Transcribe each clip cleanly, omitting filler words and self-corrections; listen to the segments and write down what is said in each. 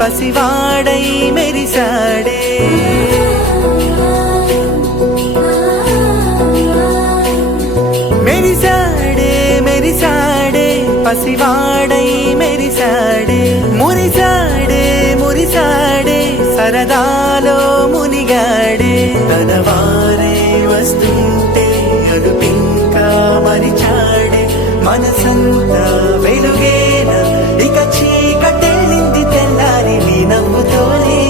పసివాడై మెరిసాడే మెరిసాడే మెరిసాడే పసివాడై మెరిసాడే మురిసాడే మురిసాడే సరదాలో మునిగాడే తనవారే వస్తుంటే అడుపింకా మరిచాడే మనసంతా వెలుగేన ఇక చీకటెళ్ళింది తెల్లారి నీ నవ్వుతోనే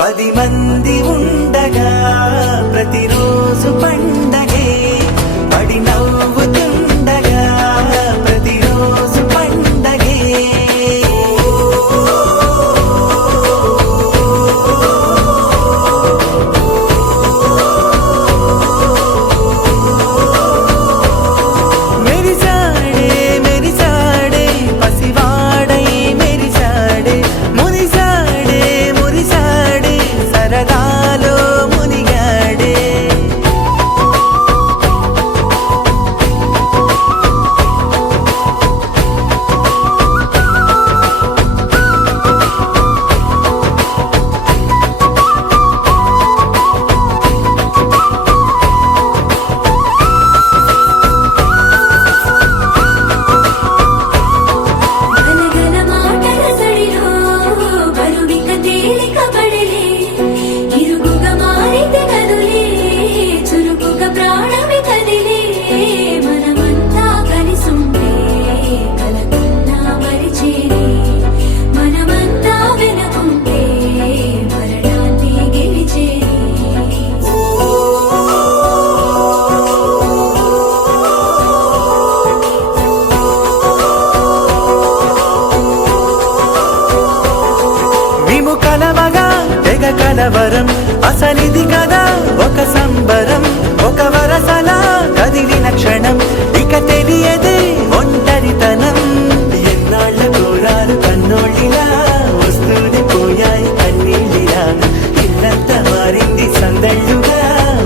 10 మంది ఉండగా ప్రతిరోజు పండగే పడి నవ్వుతుండగా ప్రతిరోజు పండగే మెరిసాడే మెరిసాడే పసివాడై మెరిసాడే మురిసాడే మురిసాడే సరదాలో మునిగాడే కలవగా తెగ కలవరం అసలిది కదా ఒక సంబరం ఒక వరసలా కదిలిన క్షణం ఇక తెలియదే ఒంటరితనం ఎన్నాళ్ళ కోరాలు కన్నోళ్ళిలా వస్తూనే పోయాయి కన్నీళ్ళిలా ఇల్లంతా మారింది సందళ్ళుగా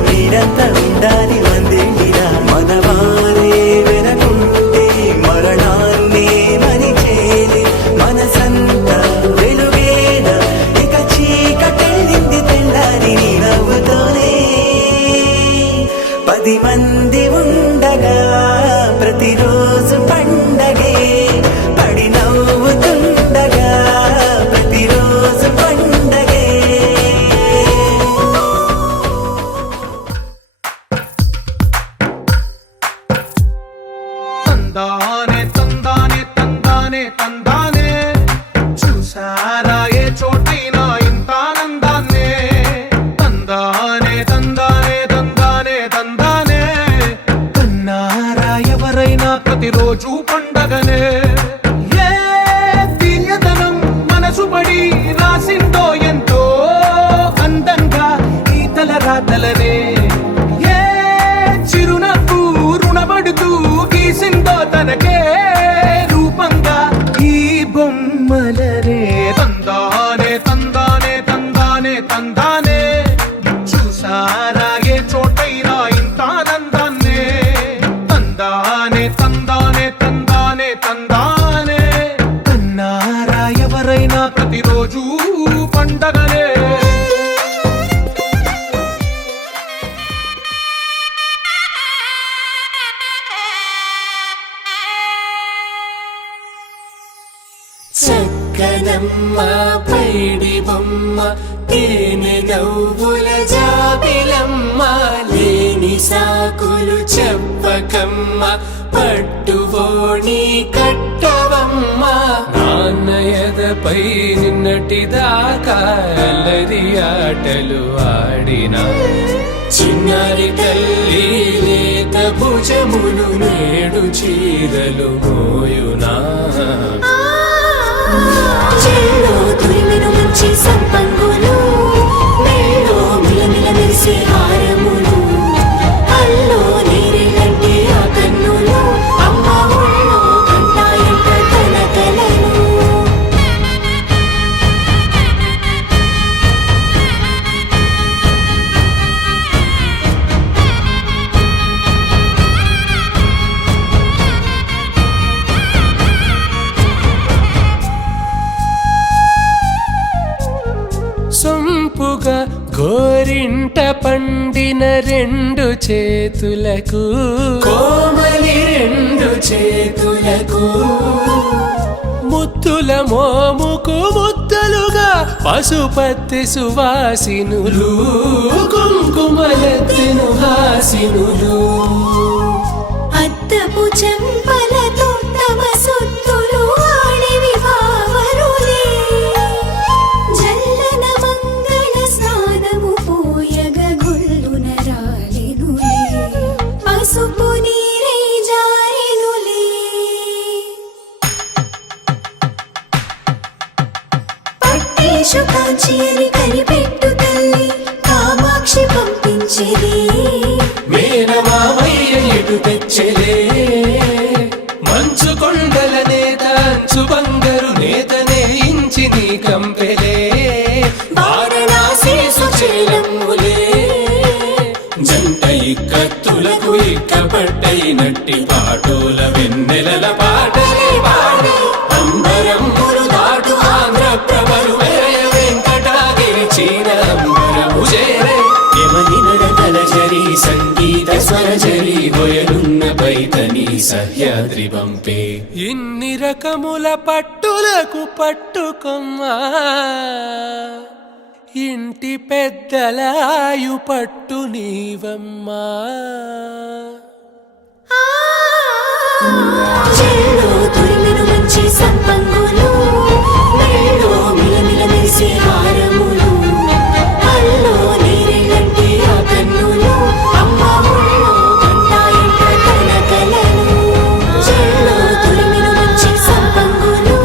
మీరంతా ఉండాలి వందేళ్ళిలా మనవారే వెనకుంటే మరణాన్నే మరిచేలి మనసంతా వెలుగేనా ఇక చీకటెళ్ళింది తెల్లారి నీ నవ్వుతోనే 10 మంది ఉండగా పండగనే. చక్కనమ్మ పైడి బొమ్మ తేనె నవ్వుల జాబిలమ్మ లేని సాకులు చెప్పకమ్మ పట్టువోణి కట్టవమ్మ. నాన్నయదపై నిన్నటిదాకా అల్లరి ఆటలు ఆడినా చిన్నారి తల్లి లేత భుజములు నేడు చీరలు మోయునా. చెల్లో తురిమిన మంచి సంపంగులు మెళ్ళో మిలమిల మెరిసే హారములు అల్లో నీరెళ్ళంటే ఆ కన్నులు అమ్మ ఒళ్ళో కంటాయంట తన కలలు. సొంపుగా గోరింట పండిన రెండు చేతులకు కోమలి రెండు చేతులకు ముద్దుల మోముకు ముద్దలుగా పశుపతి సువాసినులు కుంకుమలెత్తెను హాసినులు అద్దపు చెంపలతో తమ సొత్తులు ఆడివి భావరులే. జల్లన మంగళ స్నానము పోయగ గొల్లున రాలెనులే పసుపు నీరై జారెనులే. పట్టేషు కాంచి అని కనిపెట్టు తల్లి కామాక్షి పంపించేది మేనమామయ్య ఎటు తెచ్చలే మంచు కొండల నేత అంచు బంగారు నేతనే ఇంచి నీ కంపెలే వారణాసి సుచేలమ్ములే. జంట ఇక్కత్తులకు ఇక్కపట్టైనట్టి పాటోల వెన్నెలల పాటలే పాడే అంబరమ్ములు దాటు ఆంధ్ర ప్రభలు వేయ వెంకటాగిరి చీన అంబరము చేరే యమని నడకల జరి సంగీత స్వరజరి బొయలున్న పైతని సహ్యాద్రి పంపే ఇన్ని రకముల పట్టులకు పట్టుకొమ్మా ఇంటి పెద్దలాయు పట్టు నీవమ్మా. చెల్లో తురిమిన మంచి సంపంగులు మెళ్ళో మిలమిల మెరిసే హారములు అల్లో నీరెళ్ళంటే ఆ కన్నులు అమ్మ ఒళ్ళో కంటాయంట తన కలలు. చెల్లో తురిమిన మంచి సంపంగులు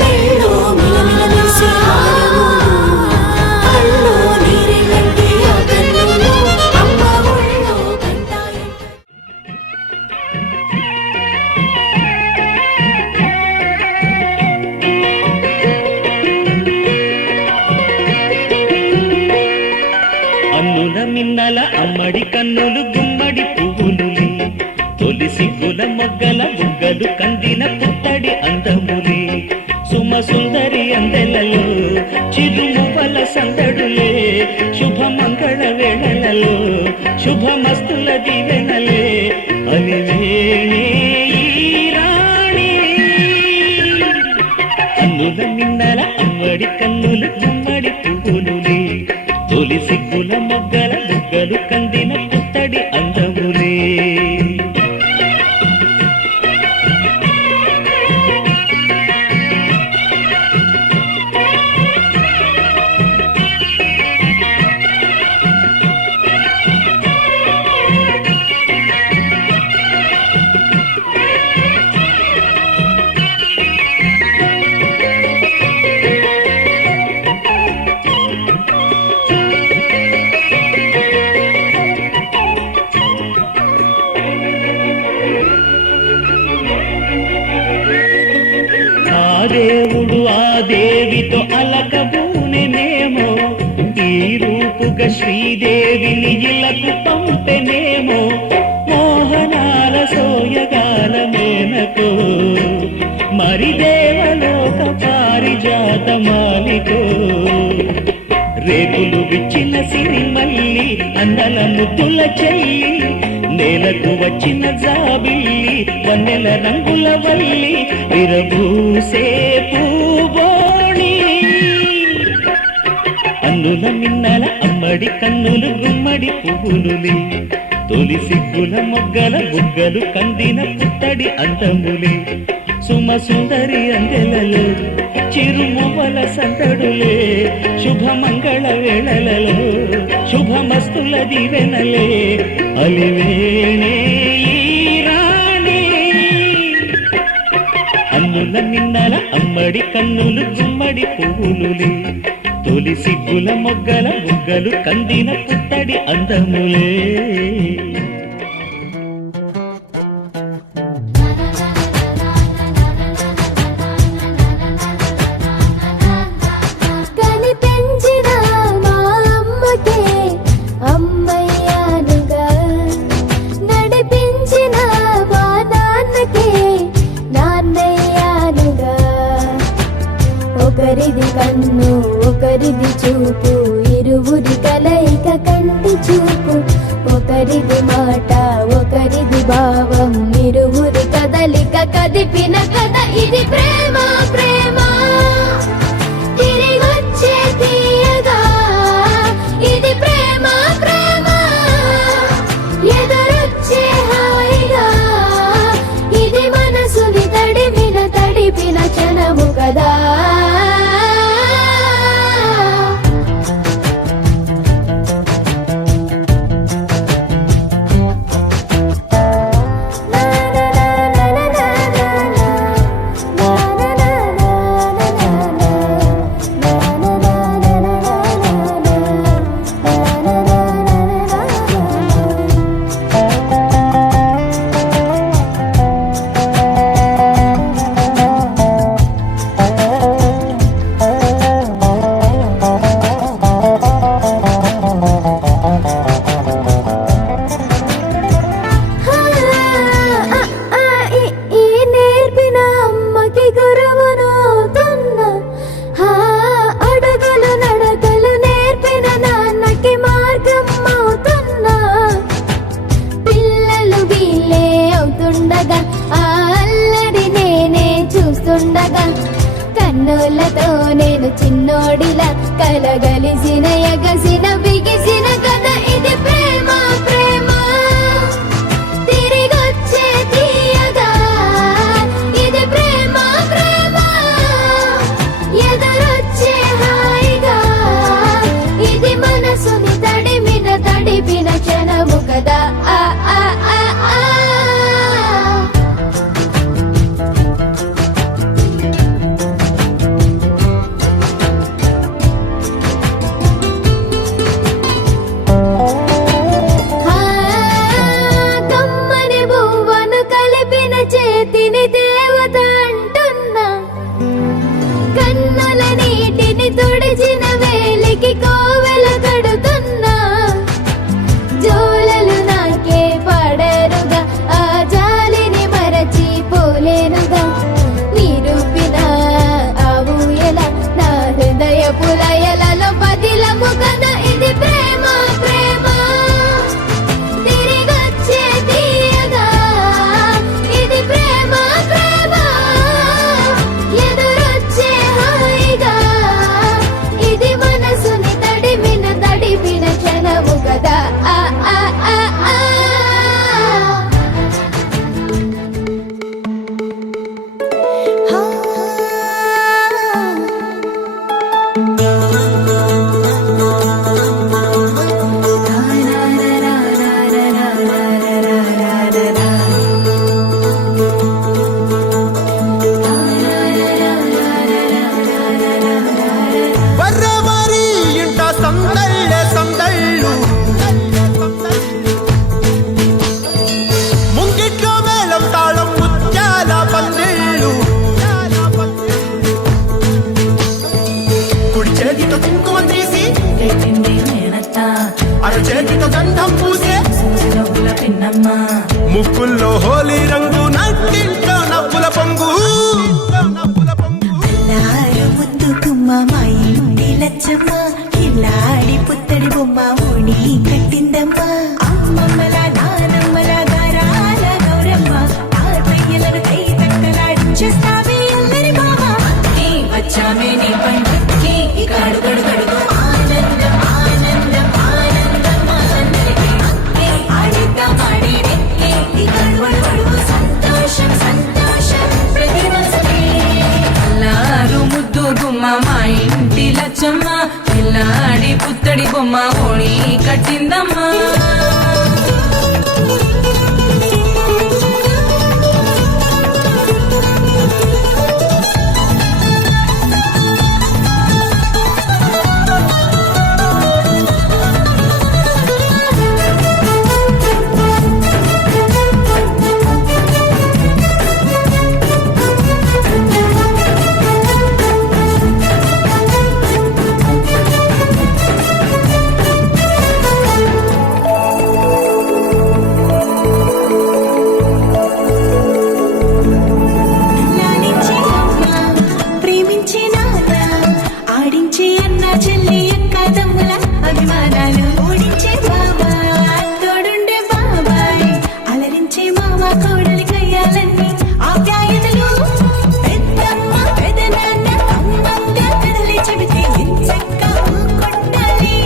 మెళ్ళో మిలమిల మెరిసే హారములు అల్లో నీరెళ్ళంటే ఆ కన్నులు అమ్మ ఒళ్ళో కంటాయంట. అన్నుల మిన్నల అమ్మడి కన్నులు గుమ్మడి పువ్వులులే తొలి సిగ్గుల మొగ్గల బుగ్గలు కందిన పుత్తడి అందములే సుమ సుందరి అందెలలో చిరుమువ్వల సందడులే శుభమంగళ వేళలలో శుభమస్తుల దీవెనలే అలివేణి ఈ రాణి. అన్నుల మిన్నల అమ్మడి కన్నులు గుమ్మడి పువ్వులులే తొలి సిగ్గుల మొగ్గల బుగ్గలు కందిన పుత్తడి అందములే. రేకులు విచ్చిన సిరిమల్లి అందల ముద్దుల చెల్లి నేలకు వచ్చిన జాబిల్లి వన్నెల రంగుల వల్లి విరబూసే పూబోణి అన్నుల మిన్నల అమ్మడి కన్నులు గుమ్మడి పువ్వులులే తొలి సిగ్గుల మొగ్గల బుగ్గలు కందిన పుత్తడి అందములే సుమ సుందరి అందెలలో చిరుమువల సందడులే శుభమంగళ వేళలలో శుభమస్తుల దివెనలే అలివేణే ఈ రాణి అన్నుల మిన్నల అమ్మడి కన్నులు గుమ్మడి పువ్వులులే తొలి సిగ్గుల మొగ్గల బుగ్గలు కందిన పుత్తడి అందములే కనిపించిన మా అమ్మకే అమ్మయ్యానుగా నడిపించిన మా నాన్నకే నాన్నయ్యానుగా ఒకరిది కన్ను ఒకరిది చూపు ఇరువురి కలయిక కంటి చూపు ఒకరిది మాట ఒకరిది భావం ఇరువురి కదలిక కదిపిన కథ ఇది ప్రేమ ప్రేమ తిరిగొచ్చే తీయగా ఇది ప్రేమ ప్రేమ ఎదురొచ్చే హాయిగా ఇది మనసుని తడిపిన క్షణము కదా కన్నులతో నేను చిన్నోడిలా కలగలిసిన ఎగసిన బిగిసిన కథ ఇది ప్రేమ ప్రేమ తిరిగొచ్చే తీయగా ఇది ప్రేమ ప్రేమ ఎదురొచ్చే హాయిగా ఇది మనసుని తడిపిన క్షణము కదా ఆ ఆ ఆ ఆ చేతిని దేవత అంటున్నా కన్నుల నీటిని తుడిచిన వేలికి కోవెల కడుతున్నా జోలలు నాకే పడరుగా ఆ జాలిని మరచి పోలేనుగా నిరూపిన ఆవు ఎలా నా హృదయ పులయలలో పదిలము కదా ఇది ప్రేమ ప్రేమ తిరిగొచ్చే తీయగా ఇది ప్రేమ ప్రేమ ఎదురొచ్చే హాయిగా ఇది మనసుని తడిపిన క్షణము కదా ఆ ఆ ఆ ఆ వర్రవారి ఇంట సందళ్ళు ముంగిట్లో మేళం తాళం ముత్యాల పందిళ్ళు కుడి చేతితో కుంకుమ తీసి అర చేతితో గంధం పూసే ముక్కుల్లో హోలీ రంగు నట్టింట్లో నవ్వుల పొంగు ముద్దు గుమ్మ మా ఇంటి లచ్చమ్మ ఇలా పుత్తడి బొమ్మ ఓణి కట్టిందమ్మా అమ్మమ్మల నానమ్మల గారాల గౌరమ్మ తాతయ్యలను కై తక్కలాడించేస్తావే అల్లరి మామ వచ్చామే నీ పండుగకి ఇక అడుగడుగడుగు ఆనందం ఆనందం ఆనందం అందరికీ ఆడిద్దాం ఆడేడెక్కి ఇక అడుగడుగడుగు సంతోషం సంతోషం ప్రతి మనసుకి అల్లారు ముద్దు గుమ్మ మా ఇంటి లచ్చమ్మ పిల్లాడి పుత్తడి బొమ్మ ఓణి కట్టిందమ్మా లాలించే అమ్మ ప్రేమించే నాన్న ఆడించే అన్న చెల్లి అక్క తమ్ముల అభిమానాలు ఓడించే బాబా తోడుండే బాబాయ్ అలరించే మామ కోడలి కయ్యాలన్నీ ఆప్యాయతలు పెద్దమ్మ పెదనాన్న అమ్మంగా కథలే చెబితే ఎంచక్క కొట్టాలి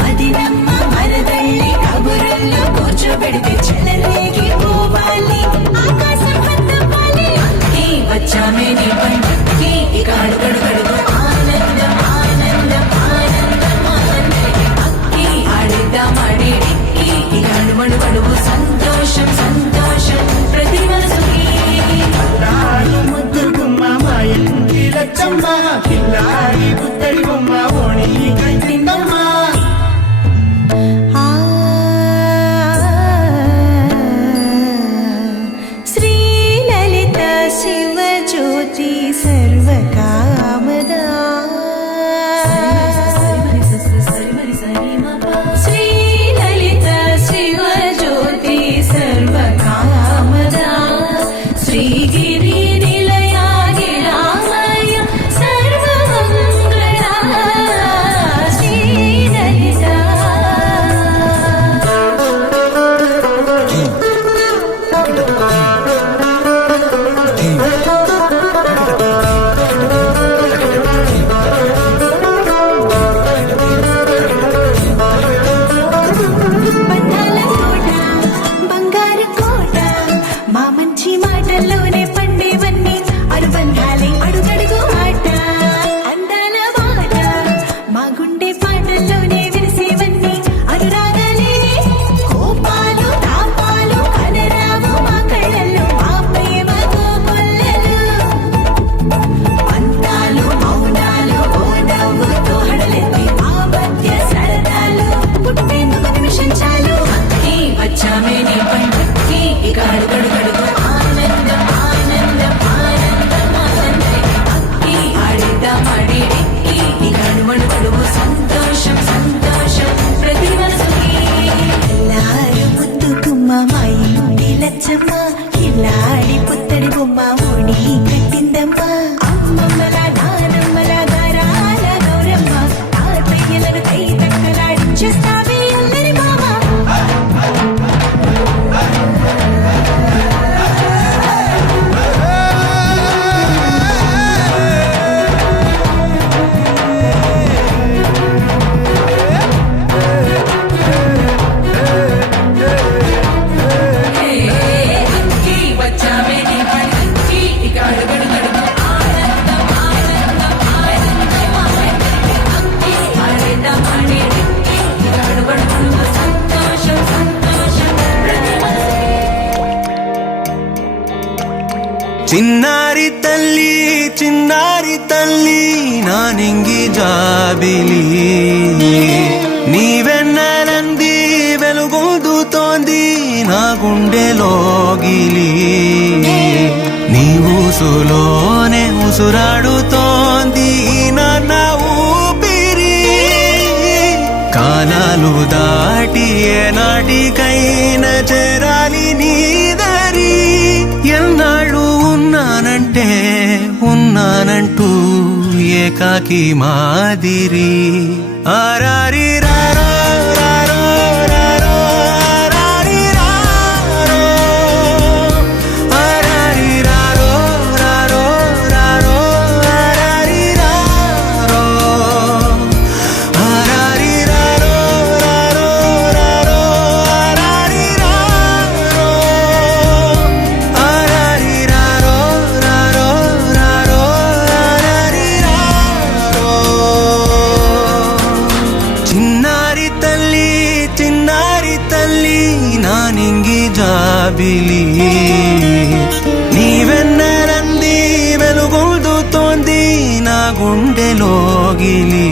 వదినమ్మ మరదళ్ళి కబురుల్లో కూర్చోబెడితే చెలరేగి పోవాలి ఆకాశం హద్దవ్వాలి వచ్చామే నీ పండుగకి ఇక అడుగడుగడుగు ఆనందం ఆనందం ఆనందం అందరికీ అక్కి ఆడిద్దాం ఆడేడెక్కి ఇక అడుగడుగడుగు సంతోషం సంతోషం ప్రతి మనసుకి ముద్దు గుమ్మ మా ఇంటి లచ్చమ్మ పిల్లాడి పుత్తడి బొమ్మ ఓణి కట్టిందమ్మా శ్రీలలిత శివజ్యోతి సర్వకామదా శ్రీలలిత శివజ్యోతి సర్వకామదా శ్రీగిరి నిలయాగి రామయ్య సర్వమంగళ శ్రీలలిత బంధాల కోట బంగారు కోట మా మంచి మాటల్లోనే పండేవన్నీ అనుబంధాలే అడుగడుగు ఆట అందాల మాట మా గుండె పాటల్లోనే విరిసేవన్నీ అనురాగాలే కోపాలు తాపాలు కనరావు మా కళ్ళల్లో మా ప్రేమ కోకొల్లలు పంతాలు మౌనాలు ఓ నవ్వుతో హడలెత్తి మా మధ్య సరదాలు పుట్టేందుకు నిమిషం చాలు వచ్చామే నీ పండుగకి ఇక అడుగడుగడుగు ఆనందం ఆనందం ఆనందం అందరికీ అక్కి ఆడిద్దాం ఆడేడెక్కి ఇక అడుగడుగడుగు సంతోషం సంతోషం ప్రతి మనసుకి ఎల్లారు ముద్దు గుమ్మ మా ఇంటి లచ్చమ్మ కిల్లాడి పుత్తడి బొమ్మ ఓణి కట్టిందమ్మా అమ్మమ్మల నానమ్మల గారాల గౌరమ్మ తాతయ్యలను కై తక్కలాడించేస్తావే అల్లరి మామ వచ్చామే నీ పండుగకి ఇక అడుగడుగడుగు ఆనందం ఆనందం ఆనందం అందరికీ అక్కి ఆడిద్దాం ఆడేడెక్కి ఇక అడుగడుగడుగు సంతోషం సంతోషం ప్రతి మనసుకి చిన్నారి తల్లి నా నింగి జాబిలి నీవెన్నెలంది వెలుగొందుతోంది నా గుండెలోగిలి నీ ఊసులోనే ఉసురాడుతోంది నా ఊపిరి కాలాలు దాటి ఏనాటికైనా చేరాలి నీ దరి ఎన్నాళ్ళు ఉన్నానంటే ఉన్నానంటూ ఏకాకి మాదిరి ఆరారి రారో రారో రారో ఆరారి రారో ఆరారి రారో రారో రారో ఆరారి రారో ఆరారి రారో రారో రారో ఆరారి రారో ఆరారి రారో రారో రారో ఆరారి రారో చిన్నారి తల్లి నానింగి జాబిలి నీవెన్నరంది వెలుగొందుతోంది నా గుండెలోగిలి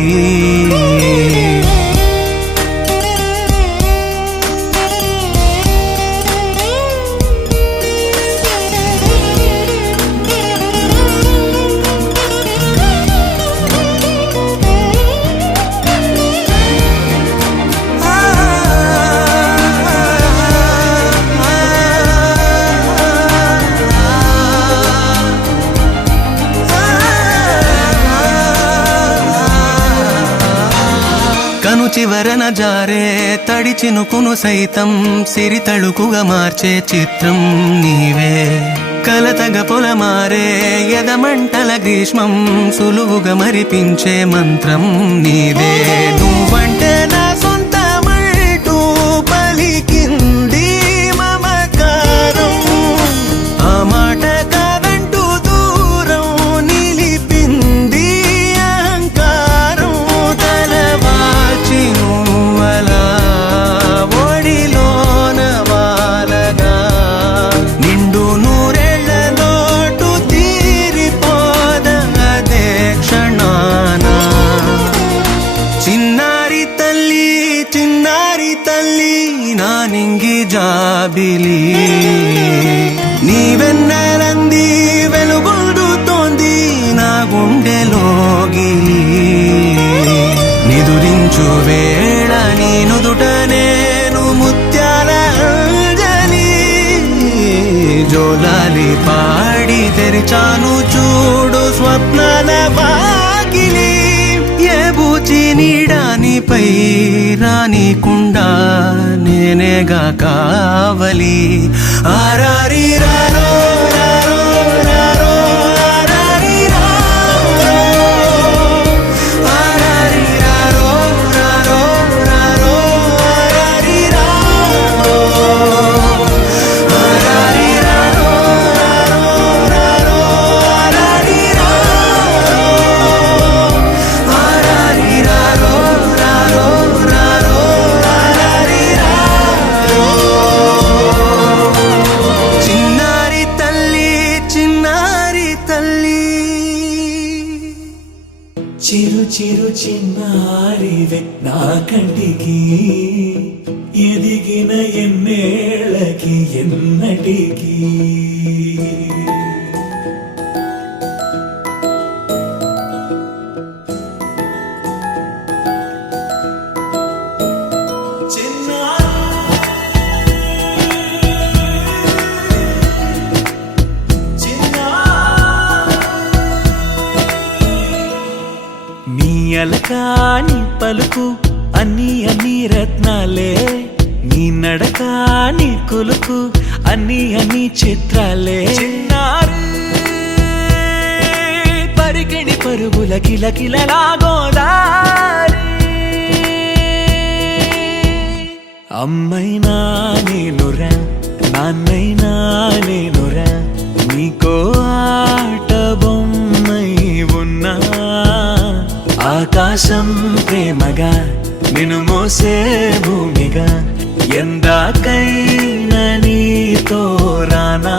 కను చివరన జారే తడి చినుకును సైతం సిరి తళుకుగా మార్చే చిత్రం నీవే కలతగ పొలమారే ఎదమంటల గ్రీష్మం సులువుగా మరిపించే మంత్రం నీదే నువ్వంటే నా సొంతమంటూ పలికింది మమకారం ఆ మాట కాదంటూ దూరం నిలిపింది అహంకారం తలవాచి నువ్వలా ఒడిలోన వాలగా నిండు నూరేళ్ల లోటు తీరిపోదదే క్షణాన చిన్నారి తల్లి నానింగి జాబిలి నీవెన్నరంది వెలుగొందుతోంది నా గుండెలోగిలి నిదురించు వేళ నీ నుదుట నేను ముత్యాల అంజలి జోలాలి పాడి తెరిచాను చూడు స్వప్నాల వాకిలి ఏ బూచి నీడానిపై రానికుండా నేనేగా కావలి ఆరారి రారో రారో రారో ఆరారి రారో ఆరారి రారో రారో రారో ఆరారి రారో ఆరారి రారో రారో రారో ఆరారి రారో ఆరారి రారో రారో రారో ఆరారి రారో చిన్నారి తల్లి చిరు చిరు చిన్నారివే నా కంటికి ఎదిగిన ఎన్నేళ్ళకి ఎన్నటికి నీ అలకాని పలుకు అన్ని రత్నాలే నీ నడక నీ కులుకు అన్ని చిత్రాలే చిన్నారు పరికిణి పరుగుల కిలకిలలాగోదారి అమ్మైనా నేనురా నాన్నైనా నేనురా నీకో ఆట బొమ్మై ఉన్నా ఆకాశం ప్రేమగా నిన్ను మోసే భూమిగా ఎందాకైనా నీతో రానా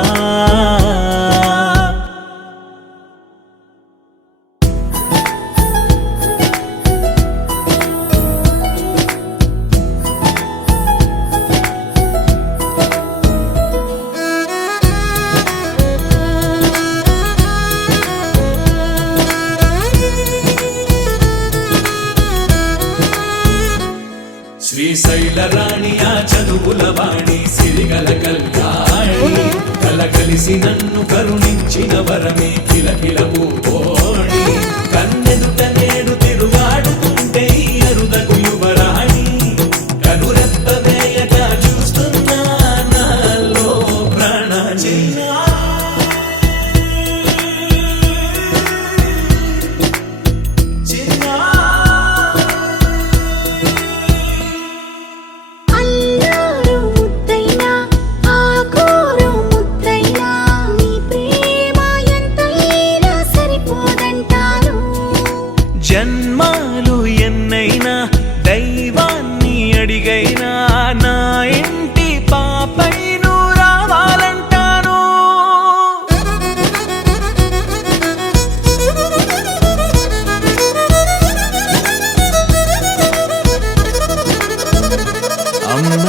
శ్రీశైల రాణి ఆ చదువుల వాణి సిరిగల కళ్యాణి కలగలిసి నన్ను కరుణించిన వరమే కిలకిల పూకోణి కన్నెదు అమ్మ